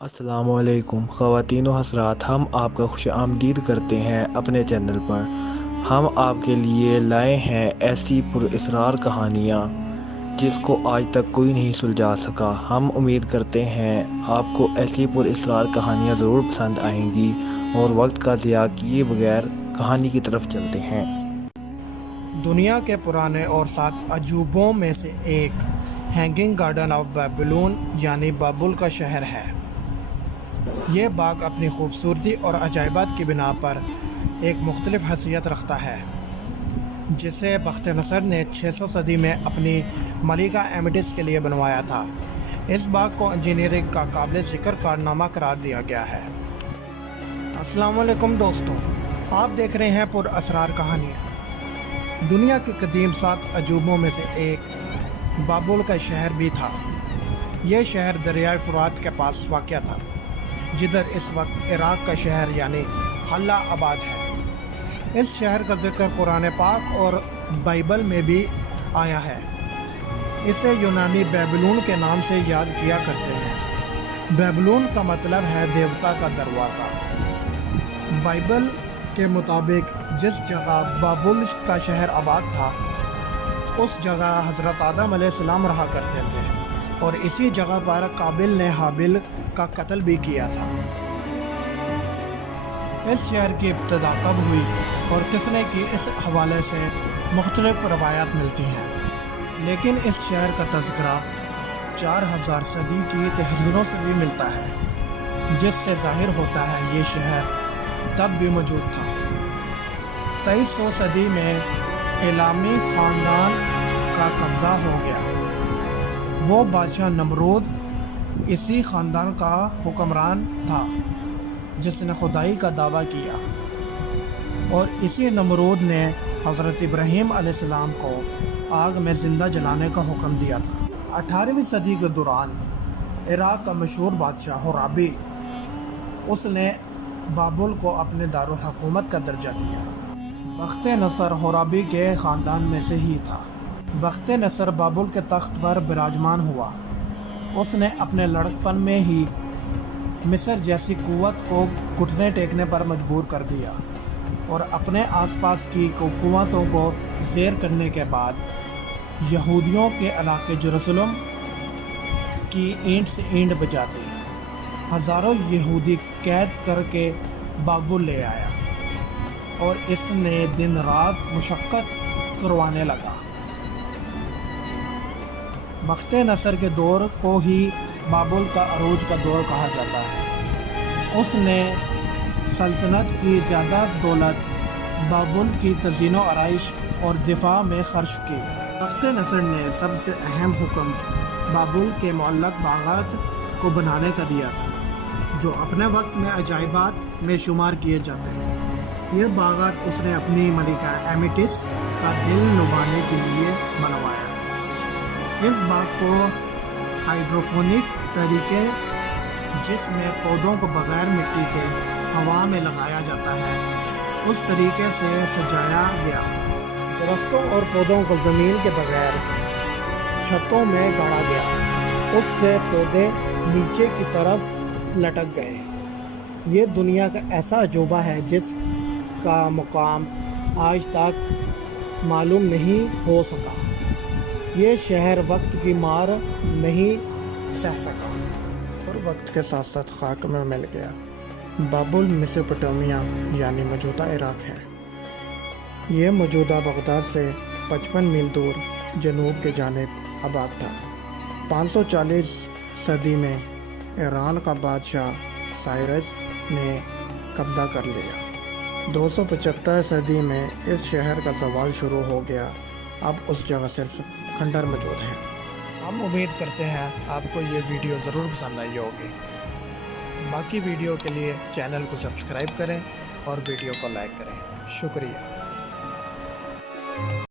السلام علیکم خواتین و حضرات، ہم آپ کا خوش آمدید کرتے ہیں اپنے چینل پر۔ ہم آپ کے لیے لائے ہیں ایسی پراسرار کہانیاں جس کو آج تک کوئی نہیں سلجھا سکا۔ ہم امید کرتے ہیں آپ کو ایسی پراسرار کہانیاں ضرور پسند آئیں گی، اور وقت کا ضیاع کیے بغیر کہانی کی طرف چلتے ہیں۔ دنیا کے پرانے اور 7 عجوبوں میں سے ایک ہینگنگ گارڈن آف بیبلون یعنی بابل کا شہر ہے۔ یہ باغ اپنی خوبصورتی اور عجائبات کی بنا پر ایک مختلف حیثیت رکھتا ہے، جسے بخت نصر نے 600 صدی میں اپنی ملکہ ایمیٹس کے لیے بنوایا تھا۔ اس باغ کو انجینئرنگ کا قابل ذکر کارنامہ قرار دیا گیا ہے۔ السلام علیکم دوستوں، آپ دیکھ رہے ہیں پراسرار کہانیاں۔ دنیا کے قدیم 7 عجوبوں میں سے ایک بابل کا شہر بھی تھا۔ یہ شہر دریائے فرات کے پاس واقع تھا، جدھر اس وقت عراق کا شہر یعنی حلہ آباد ہے۔ اس شہر کا ذکر قرآن پاک اور بائبل میں بھی آیا ہے۔ اسے یونانی بیبلون کے نام سے یاد کیا کرتے ہیں۔ بیبلون کا مطلب ہے دیوتا کا دروازہ۔ بائبل کے مطابق جس جگہ بابل کا شہر آباد تھا، اس جگہ حضرت آدم علیہ السلام رہا کرتے تھے، اور اسی جگہ پر قابل نے حابل کا قتل بھی کیا تھا۔ اس شہر کی ابتدا کب ہوئی اور کس نے کی، اس حوالے سے مختلف روایات ملتی ہیں، لیکن اس شہر کا تذکرہ 4000 صدی کی تحریروں سے بھی ملتا ہے، جس سے ظاہر ہوتا ہے یہ شہر تب بھی موجود تھا۔ 2300 صدی میں ایلامی خاندان کا قبضہ ہو گیا۔ وہ بادشاہ نمرود اسی خاندان کا حکمران تھا، جس نے خدائی کا دعویٰ کیا، اور اسی نمرود نے حضرت ابراہیم علیہ السلام کو آگ میں زندہ جلانے کا حکم دیا تھا۔ 18ویں صدی کے دوران عراق کا مشہور بادشاہ حورابی، اس نے بابل کو اپنے دارالحکومت کا درجہ دیا۔ بخت نصر حورابی کے خاندان میں سے ہی تھا۔ بخت نصر بابل کے تخت پر براجمان ہوا۔ اس نے اپنے لڑکپن میں ہی مصر جیسی قوت کو گھٹنے ٹیکنے پر مجبور کر دیا، اور اپنے آس پاس کی قوتوں کو زیر کرنے کے بعد یہودیوں کے علاقے یروشلم کی اینٹ سے اینٹ بجا دی۔ ہزاروں یہودی قید کر کے بابل لے آیا، اور اس نے دن رات مشقت کروانے لگا۔ بخت نصر کے دور کو ہی بابل کا عروج کا دور کہا جاتا ہے۔ اس نے سلطنت کی زیادہ دولت بابل کی تزئین و آرائش اور دفاع میں خرچ کی۔ بخت نصر نے سب سے اہم حکم بابل کے معلق باغات کو بنانے کا دیا تھا، جو اپنے وقت میں عجائبات میں شمار کیے جاتے ہیں۔ یہ باغات اس نے اپنی ملکہ ایمیٹس کا دل لبھانے کے لیے بنوایا۔ اس باغ کو ہائیڈروفونک طریقے، جس میں پودوں کو بغیر مٹی کے ہوا میں لگایا جاتا ہے، اس طریقے سے سجایا گیا۔ درختوں اور پودوں کو زمین کے بغیر چھتوں میں گاڑا گیا، اس سے پودے نیچے کی طرف لٹک گئے۔ یہ دنیا کا ایسا عجوبہ ہے جس کا مقام آج تک معلوم نہیں ہو سکا۔ یہ شہر وقت کی مار نہیں سہ سکا، اور وقت کے ساتھ ساتھ خاک میں مل گیا۔ بابل میسوپوٹیمیا یعنی موجودہ عراق ہے۔ یہ موجودہ بغداد سے 55 میل دور جنوب کے جانب آباد تھا۔ 540 صدی میں ایران کا بادشاہ سائرس نے قبضہ کر لیا۔ 275 صدی میں اس شہر کا زوال شروع ہو گیا۔ اب اس جگہ صرف کھنڈر موجود ہیں۔ ہم امید کرتے ہیں آپ کو یہ ویڈیو ضرور پسند آئی ہوگی۔ باقی ویڈیو کے لیے چینل کو سبسکرائب کریں اور ویڈیو کو لائک کریں۔ شکریہ۔